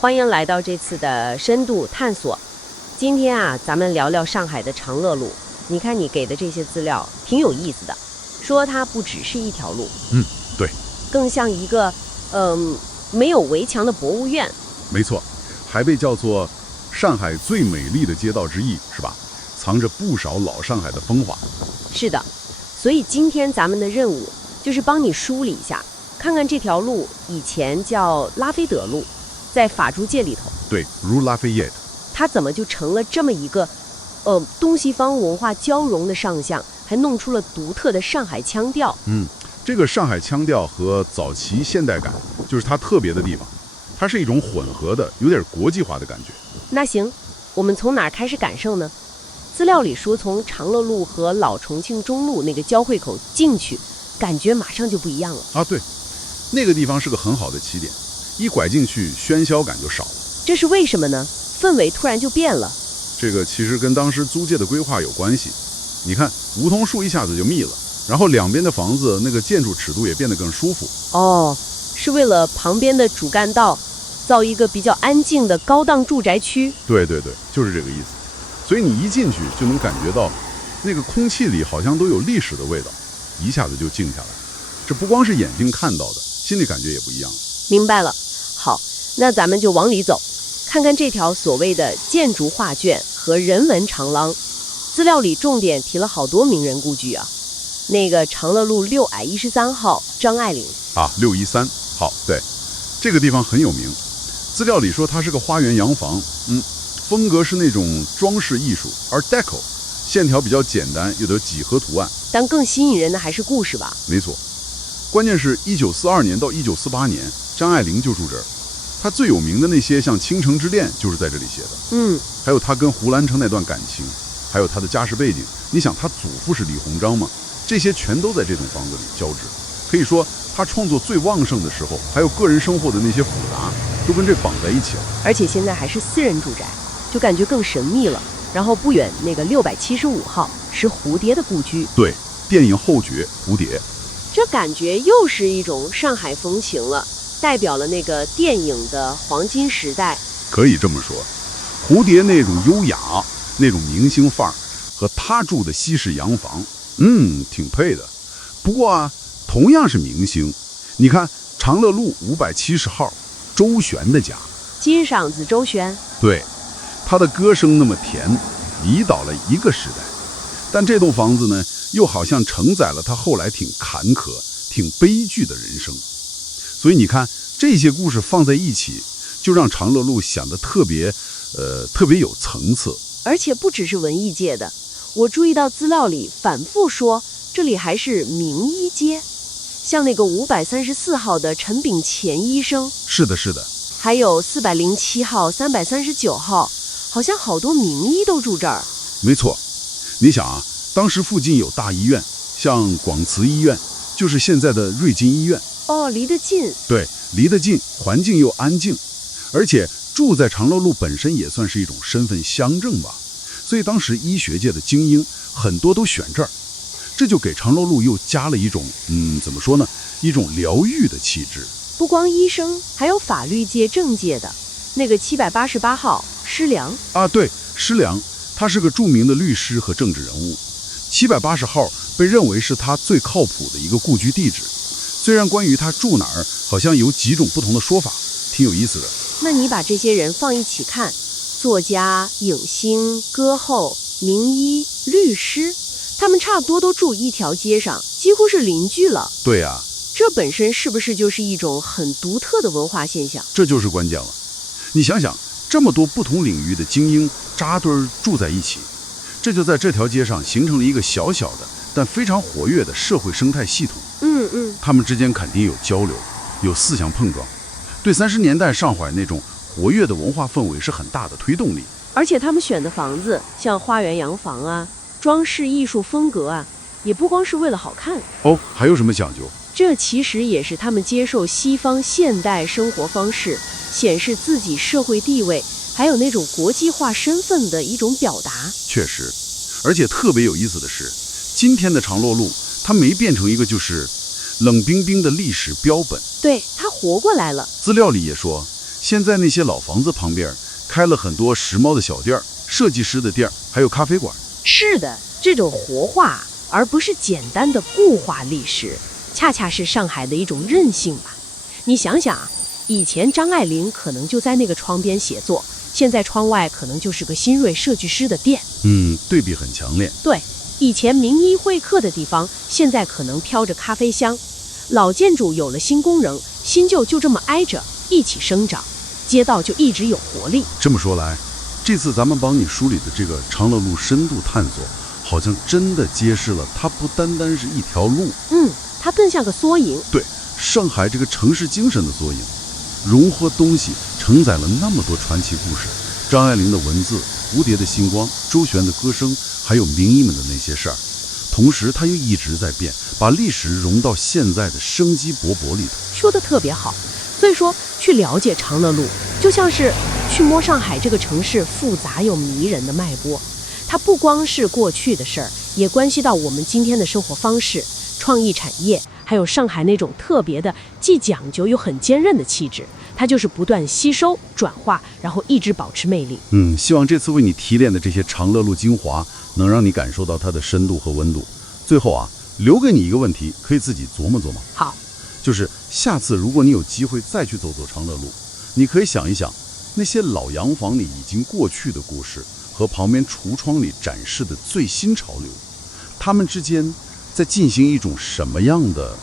欢迎来到这次的深度探索。今天啊，咱们聊聊上海的长乐路。你看你给的这些资料挺有意思的，说它不只是一条路，对，更像一个没有围墙的博物院。没错，还被叫做上海最美丽的街道之一，是吧？藏着不少老上海的风华。是的，所以今天咱们的任务就是帮你梳理一下，看看这条路以前叫拉菲德路，在法租界里头，对 ，Rue Bourgeat， 它怎么就成了这么一个东西方文化交融的上相，还弄出了独特的上海腔调。这个上海腔调和早期现代感就是它特别的地方，它是一种混合的，有点国际化的感觉。那行，我们从哪儿开始感受呢？资料里说从长乐路和老重庆中路那个交汇口进去，感觉马上就不一样了啊。对，那个地方是个很好的起点，一拐进去喧嚣感就少了。这是为什么呢？氛围突然就变了。这个其实跟当时租界的规划有关系。你看，梧桐树一下子就密了，然后两边的房子那个建筑尺度也变得更舒服。哦，是为了旁边的主干道造一个比较安静的高档住宅区。对，就是这个意思。所以你一进去就能感觉到，那个空气里好像都有历史的味道，一下子就静下来。这不光是眼睛看到的，心里感觉也不一样。明白了。好，那咱们就往里走，看看这条所谓的建筑画卷和人文长廊。资料里重点提了好多名人故居啊。那个长乐路613号张爱玲啊，613号，对，这个地方很有名。资料里说它是个花园洋房，风格是那种装饰艺术 Art Deco， 线条比较简单，有的几何图案。但更吸引人的还是故事吧？没错，关键是1942年到1948年，张爱玲就住这儿。她最有名的那些像《倾城之恋》就是在这里写的。还有她跟胡兰成那段感情，还有她的家世背景。你想，她祖父是李鸿章嘛？这些全都在这栋房子里交织。可以说，她创作最旺盛的时候，还有个人生活的那些复杂，都跟这绑在一起了。而且现在还是私人住宅，就感觉更神秘了。然后不远那个675号是蝴蝶的故居。对，电影后角蝴蝶。这感觉又是一种上海风情了，代表了那个电影的黄金时代。可以这么说，蝴蝶那种优雅，那种明星范儿，和他住的西式洋房，挺配的。不过啊，同样是明星，你看长乐路570号周璇的家，金嗓子周璇，对，他的歌声那么甜，迷倒了一个时代。但这栋房子呢，又好像承载了他后来挺坎坷、挺悲剧的人生。所以你看，这些故事放在一起，就让长乐路显得特别有层次。而且不只是文艺界的，我注意到资料里反复说，这里还是名医街，像那个534号的陈炳乾医生。是的。还有407号、339号，好像好多名医都住这儿。没错，你想啊，当时附近有大医院，像广慈医院，就是现在的瑞金医院。哦，离得近。对，离得近，环境又安静，而且住在长乐路本身也算是一种身份乡镇吧。所以当时医学界的精英很多都选这儿，这就给长乐路又加了一种怎么说呢，一种疗愈的气质。不光医生，还有法律界、政界的那个788号施良啊，对，施良，他是个著名的律师和政治人物。780号被认为是他最靠谱的一个故居地址。虽然关于他住哪儿好像有几种不同的说法，挺有意思的。那你把这些人放一起看，作家、影星、歌后、名医、律师，他们差不多都住一条街上，几乎是邻居了。对啊，这本身是不是就是一种很独特的文化现象？这就是关键了。你想想，这么多不同领域的精英扎堆儿住在一起，这就在这条街上形成了一个小小的但非常活跃的社会生态系统。他们之间肯定有交流，有思想碰撞，对30年代上海那种活跃的文化氛围是很大的推动力。而且他们选的房子，像花园洋房啊，装饰艺术风格啊，也不光是为了好看哦，还有什么讲究？这其实也是他们接受西方现代生活方式，显示自己社会地位，还有那种国际化身份的一种表达。确实，而且特别有意思的是，今天的长乐路，它没变成一个就是冷冰冰的历史标本，对，它活过来了。资料里也说，现在那些老房子旁边开了很多时髦的小店儿、设计师的店儿，还有咖啡馆。是的，这种活化而不是简单的固化历史，恰恰是上海的一种韧性吧。你想想啊，以前张爱玲可能就在那个窗边写作，现在窗外可能就是个新锐设计师的店。对比很强烈。对，以前名医会客的地方，现在可能飘着咖啡香。老建筑有了新功能，新旧就这么挨着一起生长，街道就一直有活力。这么说来，这次咱们帮你梳理的这个长乐路深度探索，好像真的揭示了它不单单是一条路，它更像个缩影。对，上海这个城市精神的缩影，融合东西，承载了那么多传奇故事。张爱玲的文字，蝴蝶的星光，周璇的歌声，还有名医们的那些事儿。同时，它又一直在变，把历史融到现在的生机勃勃里头。说得特别好。所以说，去了解长乐路，就像是去摸上海这个城市复杂又迷人的脉搏。它不光是过去的事儿，也关系到我们今天的生活方式、创意产业，还有上海那种特别的既讲究又很坚韧的气质。它就是不断吸收、转化，然后一直保持魅力。希望这次为你提炼的这些长乐路精华，能让你感受到它的深度和温度。最后啊，留给你一个问题，可以自己琢磨琢磨。好，就是下次如果你有机会再去走走长乐路，你可以想一想，那些老洋房里已经过去的故事，和旁边橱窗里展示的最新潮流，它们之间在进行一种什么样的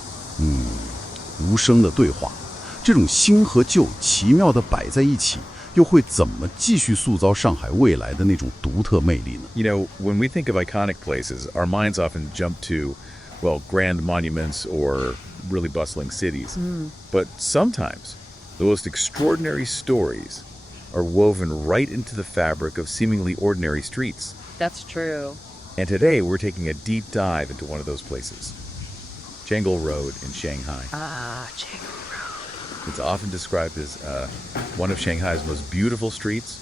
无声的对话？这种新和旧奇妙地摆在一起，又会怎么继续塑造上海未来的那种独特魅力呢？ You know, when we think of iconic places, our minds often jump to, well, grand monuments or really bustling cities. But sometimes the most extraordinary stories are woven right into the fabric of seemingly ordinary streets. That's true. And today we're taking a deep dive into one of those places, Changle Road in Shanghai. Changle Road. It's often described as one of Shanghai's most beautiful streets,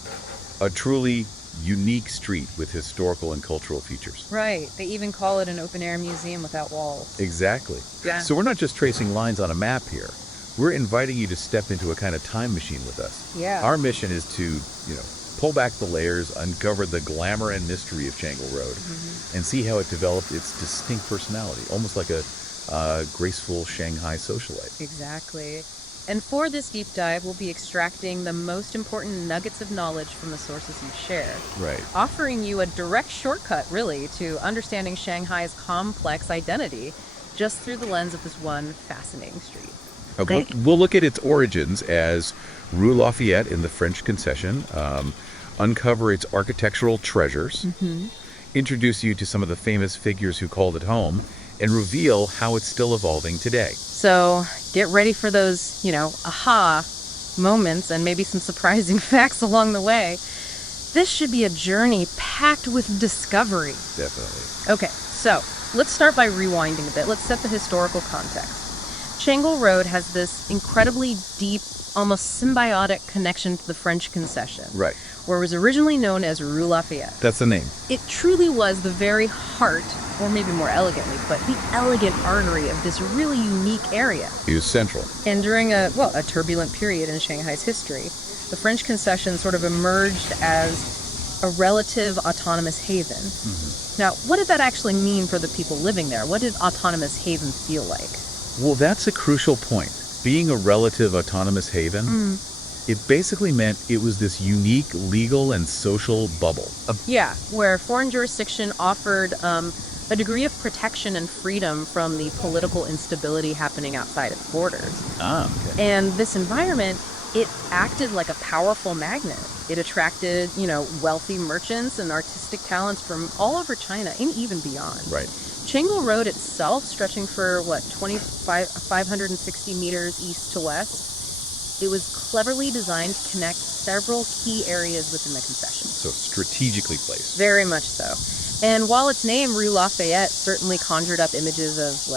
a truly unique street with historical and cultural features. Right. They even call it an open-air museum without walls. Exactly. Yeah. So we're not just tracing lines on a map here. We're inviting you to step into a kind of time machine with us. Yeah. Our mission is to, pull back the layers, uncover the glamour and mystery of Changle Road, and see how it developed its distinct personality, almost like a graceful Shanghai socialite. Exactly. And for this deep dive, we'll be extracting the most important nuggets of knowledge from the sources you share. Right. Offering you a direct shortcut, really, to understanding Shanghai's complex identity just through the lens of this one fascinating street. Okay. We'll look at its origins as Rue Lafayette in the French Concession, uncover its architectural treasures, introduce you to some of the famous figures who called it home, and reveal how it's still evolving today. So get ready for those, aha moments and maybe some surprising facts along the way. This should be a journey packed with discovery. Definitely. Okay, so let's start by rewinding a bit. Let's set the historical context. Changle Road has this incredibly deep, almost symbiotic connection to the French Concession. Right. Where it was originally known as Rue Lafayette. That's the name. It truly was the very heart, or maybe more elegantly put, the elegant artery of this really unique area. It was central. And during a turbulent period in Shanghai's history, the French Concession sort of emerged as a relative autonomous haven. Now, what did that actually mean for the people living there? What did autonomous haven feel like? Well, that's a crucial point. Being a relative autonomous haven, it basically meant it was this unique legal and social bubble. Yeah, where foreign jurisdiction offered a degree of protection and freedom from the political instability happening outside its borders. Okay. And this environment, it acted like a powerful magnet. It attracted, wealthy merchants and artistic talents from all over China and even beyond. Right. Changle Road itself, stretching for, 560 meters east to west, it was cleverly designed to connect several key areas within the concession. So strategically placed. Very much so. And while its name, Rue Lafayette, certainly conjured up images of,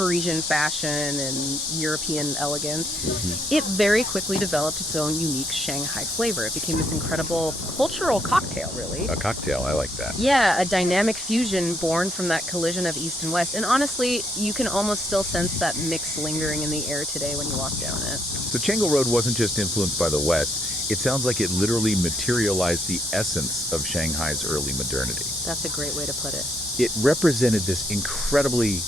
Parisian fashion and European elegance, it very quickly developed its own unique Shanghai flavor. It became this incredible cultural cocktail, really. A cocktail, I like that. Yeah, a dynamic fusion born from that collision of East and West. And honestly, you can almost still sense that mix lingering in the air today when you walk down it. So Changle Road wasn't just influenced by the West. It sounds like it literally materialized the essence of Shanghai's early modernity. That's a great way to put it. It represented this incredibly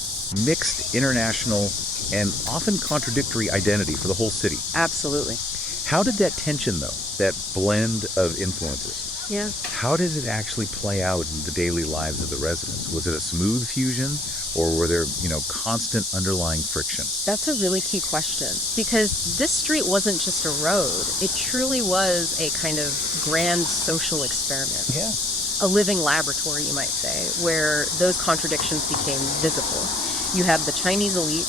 mixed, international, and often contradictory identity for the whole city. Absolutely. How did that tension, though, that blend of influences, Yeah. how does it actually play out in the daily lives of the residents? Was it a smooth fusion, or were there, constant underlying friction? That's a really key question, because this street wasn't just a road. It truly was a kind of grand social experiment. Yeah. A living laboratory, you might say, where those contradictions became visible. You have the Chinese elite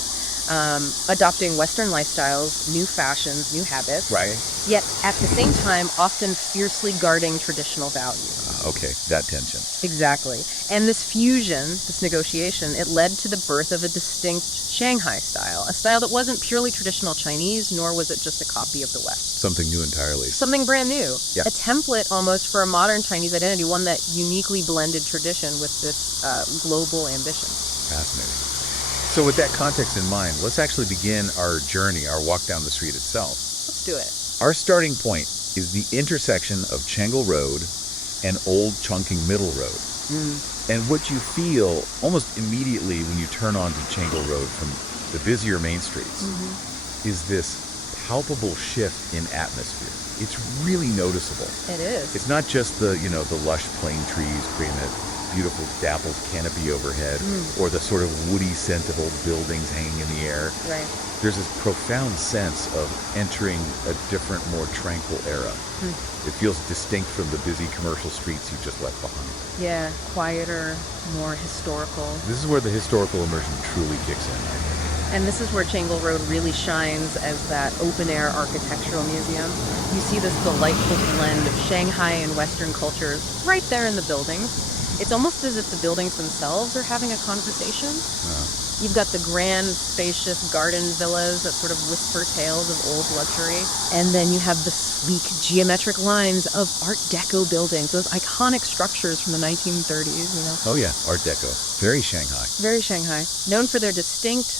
adopting Western lifestyles, new fashions, new habits. Right. Yet at the same time, often fiercely guarding traditional values. Okay, that tension. Exactly. And this fusion, this negotiation, it led to the birth of a distinct Shanghai style, a style that wasn't purely traditional Chinese, nor was it just a copy of the West. Something new entirely. Something brand new. Yeah. A template almost for a modern Chinese identity, one that uniquely blended tradition with this global ambition. Fascinating. So with that context in mind, let's actually begin our journey, our walk down the street itself. Let's do it. Our starting point is the intersection of Changle Road and Old Chongqing Middle Road. And what you feel almost immediately when you turn onto Changle Road from the busier main streets is this palpable shift in atmosphere. It's really noticeable. It is. It's not just the lush plane trees creating that beautiful dappled canopy overhead or the sort of woody scent of old buildings hanging in the air. Right. There's this profound sense of entering a different, more tranquil era. It feels distinct from the busy commercial streets you just left behind. Yeah, quieter, more historical. This is where the historical immersion truly kicks in, I think. And this is where Changle Road really shines as that open-air architectural museum. You see this delightful blend of Shanghai and Western cultures right there in the buildings. It's almost as if the buildings themselves are having a conversation. You've got the grand, spacious garden villas that sort of whisper tales of old luxury. And then you have the sleek, geometric lines of Art Deco buildings, those iconic structures from the 1930s, Oh yeah, Art Deco. Very Shanghai. Very Shanghai. Known for their distinct,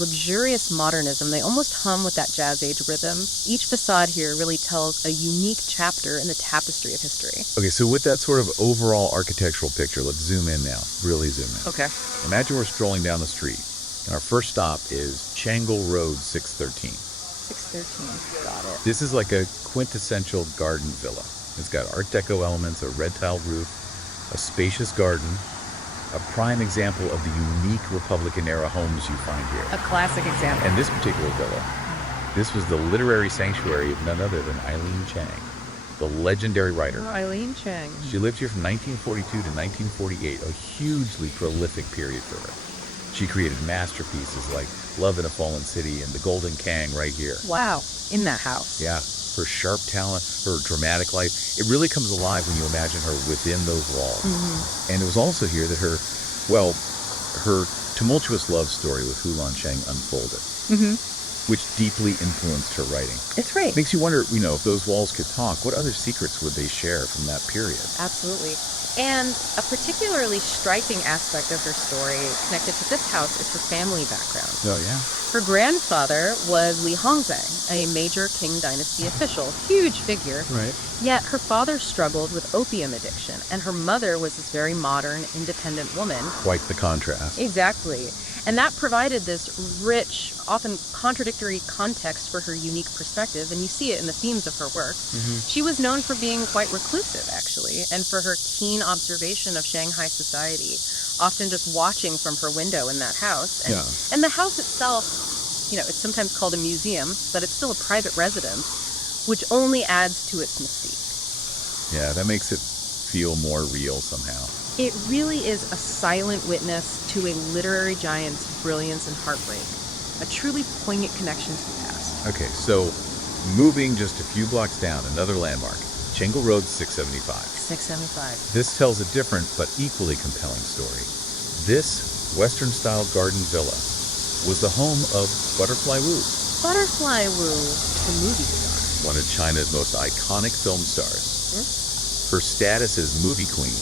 luxurious modernism. They almost hum with that jazz age rhythm. Each facade here really tells a unique chapter in the tapestry of history. Okay, so with that sort of overall architectural picture, let's zoom in now. Really zoom in. Okay. Imagine we're strolling down the street, and our first stop is Changle Road 613. 613. Got it. This is like a quintessential garden villa. It's got Art Deco elements, a red tile roof, a spacious garden, a prime example of the unique Republican-era homes you find here. A classic example. And this particular villa, this was the literary sanctuary of none other than Eileen Chang, the legendary writer. Eileen Chang. She lived here from 1942 to 1948, a hugely prolific period for her. She created masterpieces like Love in a Fallen City and The Golden Kang right here. Wow. In that house. Yeah, her sharp talent, her dramatic life, it really comes alive when you imagine her within those walls. And it was also here that her tumultuous love story with Hulan Cheng unfolded, which deeply influenced her writing. It's right. Makes you wonder, if those walls could talk, what other secrets would they share from that period? Absolutely. And a particularly striking aspect of her story connected to this house is her family background. Oh, yeah? Her grandfather was Li Hongzhang, a major Qing dynasty official, huge figure. Right. Yet her father struggled with opium addiction, and her mother was this very modern, independent woman. Quite the contrast. Exactly. And that provided this rich, often contradictory context for her unique perspective, and you see it in the themes of her work. She was known for being quite reclusive, actually, and for her keen observation of Shanghai society, often just watching from her window in that house. And the house itself, it's sometimes called a museum, but it's still a private residence, which only adds to its mystique. Yeah, that makes it feel more real somehow. It really is a silent witness to a literary giant's brilliance and heartbreak, a truly poignant connection to the past. Okay, so moving just a few blocks down, another landmark, Changle Road 675. 675. This tells a different but equally compelling story. This Western-style garden villa was the home of Butterfly Wu, Butterfly Wu, the movie star. one of China's most iconic film stars. Her status as movie queen,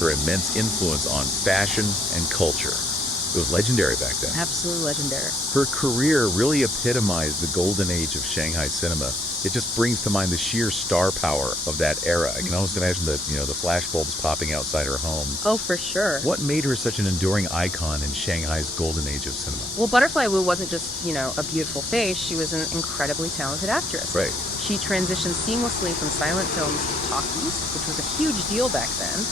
her immense influence on fashion and culture. It was legendary back then. Absolutely legendary. Her career really epitomized the golden age of Shanghai cinema. It just brings to mind the sheer star power of that era. I can almost imagine the flash bulbs popping outside her home. Oh, for sure. What made her such an enduring icon in Shanghai's golden age of cinema? Well, Butterfly Wu wasn't just, a beautiful face. She was an incredibly talented actress. Right. She transitioned seamlessly from silent films to talkies, which was a huge deal back then,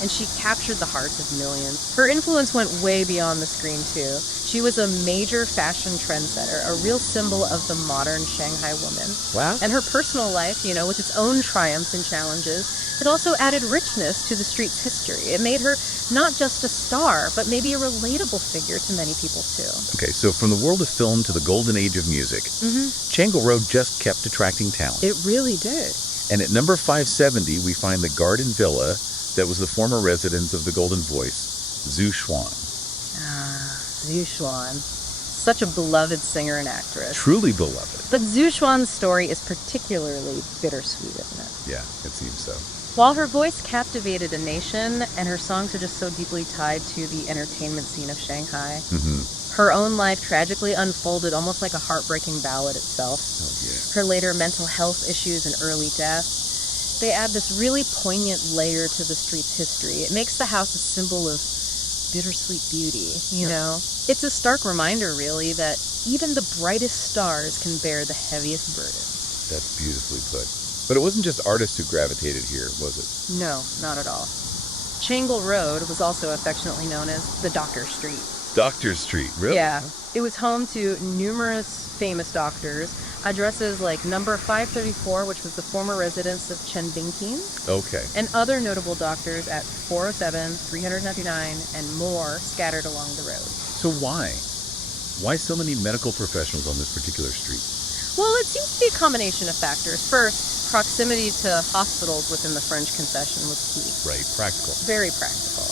and she captured the hearts of millions. Her influence went way beyond the screen, too. She was a major fashion trendsetter, a real symbol of the modern Shanghai woman. Wow. And her personal life, with its own triumphs and challenges, it also added richness to the street's history. It made her not just a star, but maybe a relatable figure to many people, too. Okay, so from the world of film to the golden age of music, Changle Road just kept attracting talent. It really did. And at number 570, we find the Garden Villa that was the former residence of the Golden Voice, Zhu Xuan. Zhu Xuan. Such a beloved singer and actress. Truly beloved. But Zhu Xuan's story is particularly bittersweet, isn't it? Yeah, it seems so. While her voice captivated a nation, and her songs are just so deeply tied to the entertainment scene of Shanghai, her own life tragically unfolded almost like a heartbreaking ballad itself. Oh, yeah. Her later mental health issues and early death, they add this really poignant layer to the street's history. It makes the house a symbol of bittersweet beauty, It's a stark reminder, really, that even the brightest stars can bear the heaviest burdens. That's beautifully put. But it wasn't just artists who gravitated here, was it? No, not at all. Changle Road was also affectionately known as the Doctor Street. Doctor Street, really? Yeah. It was home to numerous famous doctors, addresses like number 534, which was the former residence of Chen Bingqing, Okay. and other notable doctors at 407, 399, and more scattered along the road. So why? Why so many medical professionals on this particular street? Well, it seems to be a combination of factors. First, proximity to hospitals within the French concession was key. Right, practical. Very practical.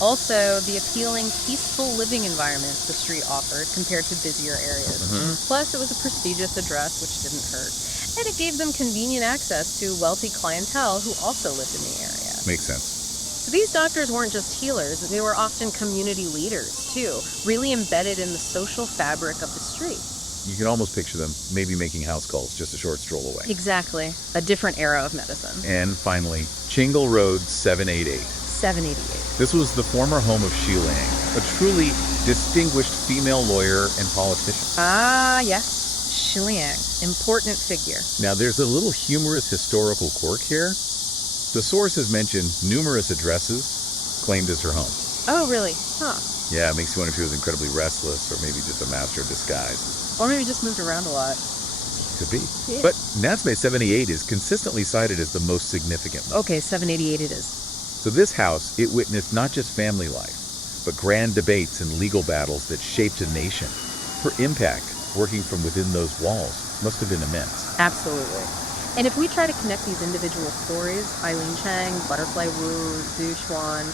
Also, the appealing, peaceful living environment the street offered compared to busier areas. Plus, it was a prestigious address, which didn't hurt. And it gave them convenient access to wealthy clientele who also lived in the area. Makes sense. So these doctors weren't just healers, they were often community leaders, too, really embedded in the social fabric of the street. You can almost picture them maybe making house calls just a short stroll away. Exactly. A different era of medicine. And finally, Changle Road 788. 788. This was the former home of Xi Liang, a truly distinguished female lawyer and politician. Ah, yes. Xi Liang. Important figure. Now, there's a little humorous historical quirk here. The source has mentioned numerous addresses claimed as her home. Oh, really? Huh. Yeah, it makes you wonder if she was incredibly restless or maybe just a master of disguise. Or maybe just moved around a lot. Could be. Yeah. But Natsme 78 is consistently cited as the most significant one. Okay, 788 it is. So this house, it witnessed not just family life, but grand debates and legal battles that shaped a nation. Her impact, working from within those walls, must have been immense. Absolutely. And if we try to connect these individual stories, Eileen Chang, Butterfly Wu, Zhu Xuan,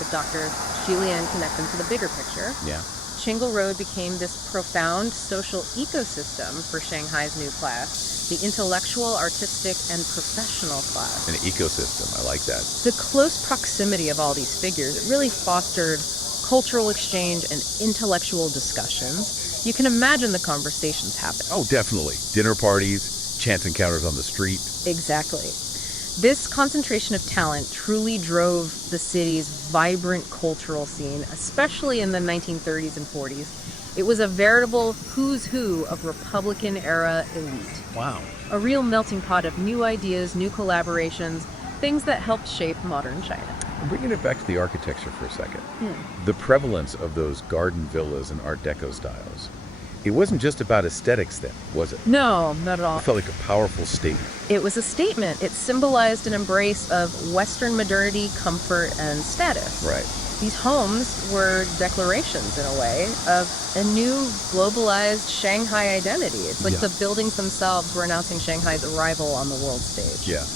the Dr. Xi Liang, connect them to the bigger picture, Yeah. Changle Road became this profound social ecosystem for Shanghai's new class, the intellectual, artistic, and professional class. An ecosystem, I like that. The close proximity of all these figures, it really fostered cultural exchange and intellectual discussions. You can imagine the conversations happening. Oh, definitely. Dinner parties, chance encounters on the street. Exactly. This concentration of talent truly drove the city's vibrant cultural scene, especially in the 1930s and 40s. It was a veritable who's who of Republican-era elite. Wow. A real melting pot of new ideas, new collaborations, things that helped shape modern China. Bringing it back to the architecture for a second. The prevalence of those garden villas and Art Deco styles. It wasn't just about aesthetics then, was it? No, not at all. It felt like a powerful statement. It was a statement. It symbolized an embrace of Western modernity, comfort, and status. Right. These homes were declarations, in a way, of a new globalized Shanghai identity. It's like Yeah. the buildings themselves were announcing Shanghai's arrival on the world stage. Yeah.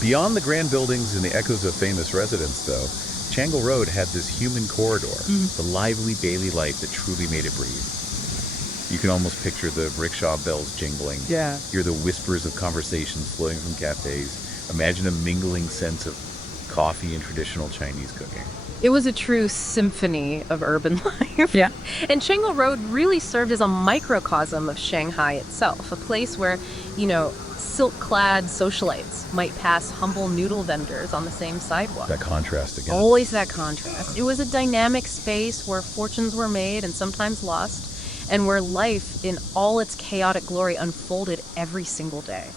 Beyond the grand buildings and the echoes of famous residents, though, Changle Road had this human corridor, the lively daily life that truly made it breathe. You can almost picture the rickshaw bells jingling. Yeah. Hear the whispers of conversations flowing from cafes. Imagine a mingling sense of coffee and traditional Chinese cooking. It was a true symphony of urban life. Yeah. And Chengel Road really served as a microcosm of Shanghai itself, a place where, silk-clad socialites might pass humble noodle vendors on the same sidewalk. That contrast again. Always that contrast. It was a dynamic space where fortunes were made and sometimes lost, and where life in all its chaotic glory unfolded every single day.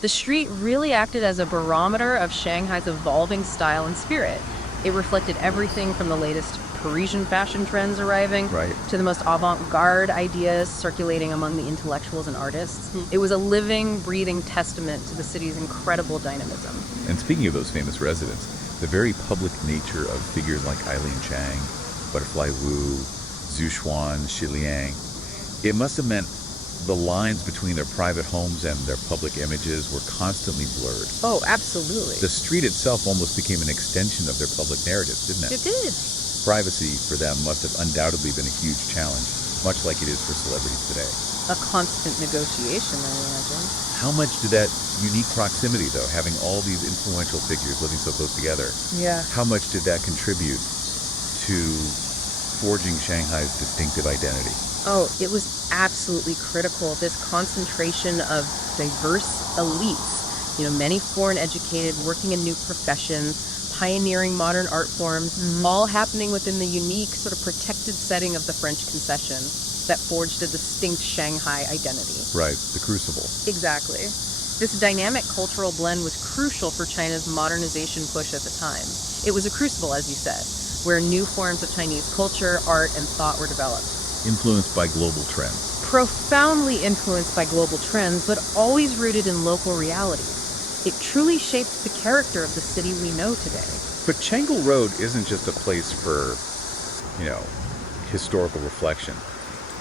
The street really acted as a barometer of Shanghai's evolving style and spirit. It reflected everything from the latest Parisian fashion trends arriving to the most avant-garde ideas circulating among the intellectuals and artists. It was a living, breathing testament to the city's incredible dynamism. And speaking of those famous residents, the very public nature of figures like Eileen Chang, Butterfly Wu, Zhu Xuan, Shi Liang, it must have meant the lines between their private homes and their public images were constantly blurred. Oh, absolutely. The street itself almost became an extension of their public narrative, didn't it? It did. Privacy for them must have undoubtedly been a huge challenge, much like it is for celebrities today. A constant negotiation, I imagine. How much did that unique proximity, though, having all these influential figures living so close together, Yeah. how much did that contribute to forging Shanghai's distinctive identity? Oh, it was absolutely critical. This concentration of diverse elites, many foreign educated, working in new professions, pioneering modern art forms, all happening within the unique sort of protected setting of the French concession that forged a distinct Shanghai identity. Right, the crucible. Exactly. This dynamic cultural blend was crucial for China's modernization push at the time. It was a crucible, as you said, where new forms of Chinese culture, art, and thought were developed. Influenced by global trends. Profoundly influenced by global trends, but always rooted in local realities. It truly shaped the character of the city we know today. But Chengel Road isn't just a place for, historical reflection.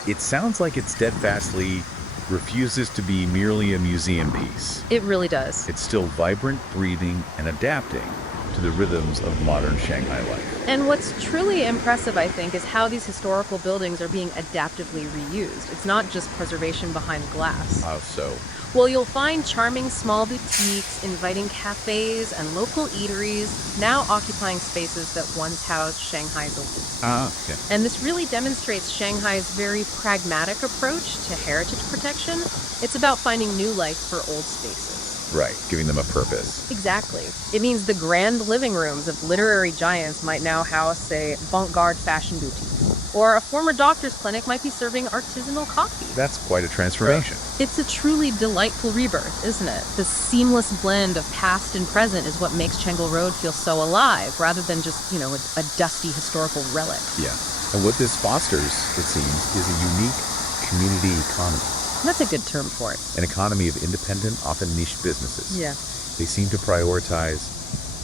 It sounds like it steadfastly refuses to be merely a museum piece. It really does. It's still vibrant, breathing, and adapting to the rhythms of modern Shanghai life. And what's truly impressive, I think, is how these historical buildings are being adaptively reused. It's not just preservation behind glass. How so? Well, you'll find charming small boutiques, inviting cafes, and local eateries now occupying spaces that once housed Shanghai's elite. Yeah. And this really demonstrates Shanghai's very pragmatic approach to heritage protection. It's about finding new life for old spaces. Right, giving them a purpose. Exactly. It means the grand living rooms of literary giants might now house, say, avant-garde fashion boutiques. Or a former doctor's clinic might be serving artisanal coffee. That's quite a transformation. It's a truly delightful rebirth, isn't it? The seamless blend of past and present is what makes Chengel Road feel so alive, rather than just, a dusty historical relic. Yeah. And what this fosters, it seems, is a unique community economy. That's a good term for it. An economy of independent, often niche businesses. Yeah. They seem to prioritize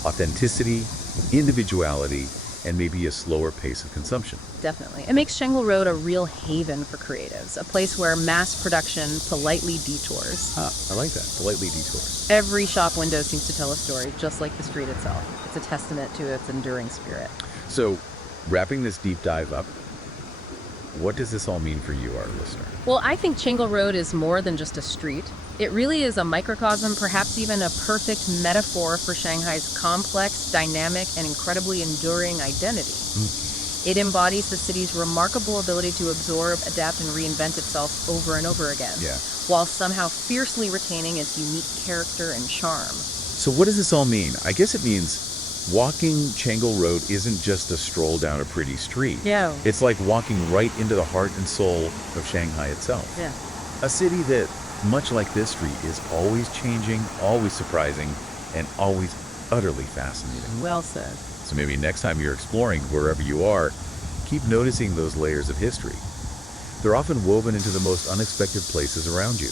authenticity, individuality, and maybe a slower pace of consumption. Definitely. It makes Chengel Road a real haven for creatives, a place where mass production politely detours. I like that. Politely detours. Every shop window seems to tell a story, just like the street itself. It's a testament to its enduring spirit. So, wrapping this deep dive up, what does this all mean for you, our listener? Well, I think Chengel Road is more than just a street. It really is a microcosm, perhaps even a perfect metaphor for Shanghai's complex, dynamic, and incredibly enduring identity. It embodies the city's remarkable ability to absorb, adapt, and reinvent itself over and over again, while somehow fiercely retaining its unique character and charm. So what does this all mean? I guess it means walking Chengel Road isn't just a stroll down a pretty street. Yeah. It's like walking right into the heart and soul of Shanghai itself. Yeah. A city that, much like this street, is always changing, always surprising, and always utterly fascinating. Well said. So maybe next time you're exploring, wherever you are, keep noticing those layers of history. They're often woven into the most unexpected places around you.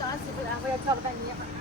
早上起不来，我要跳了半天。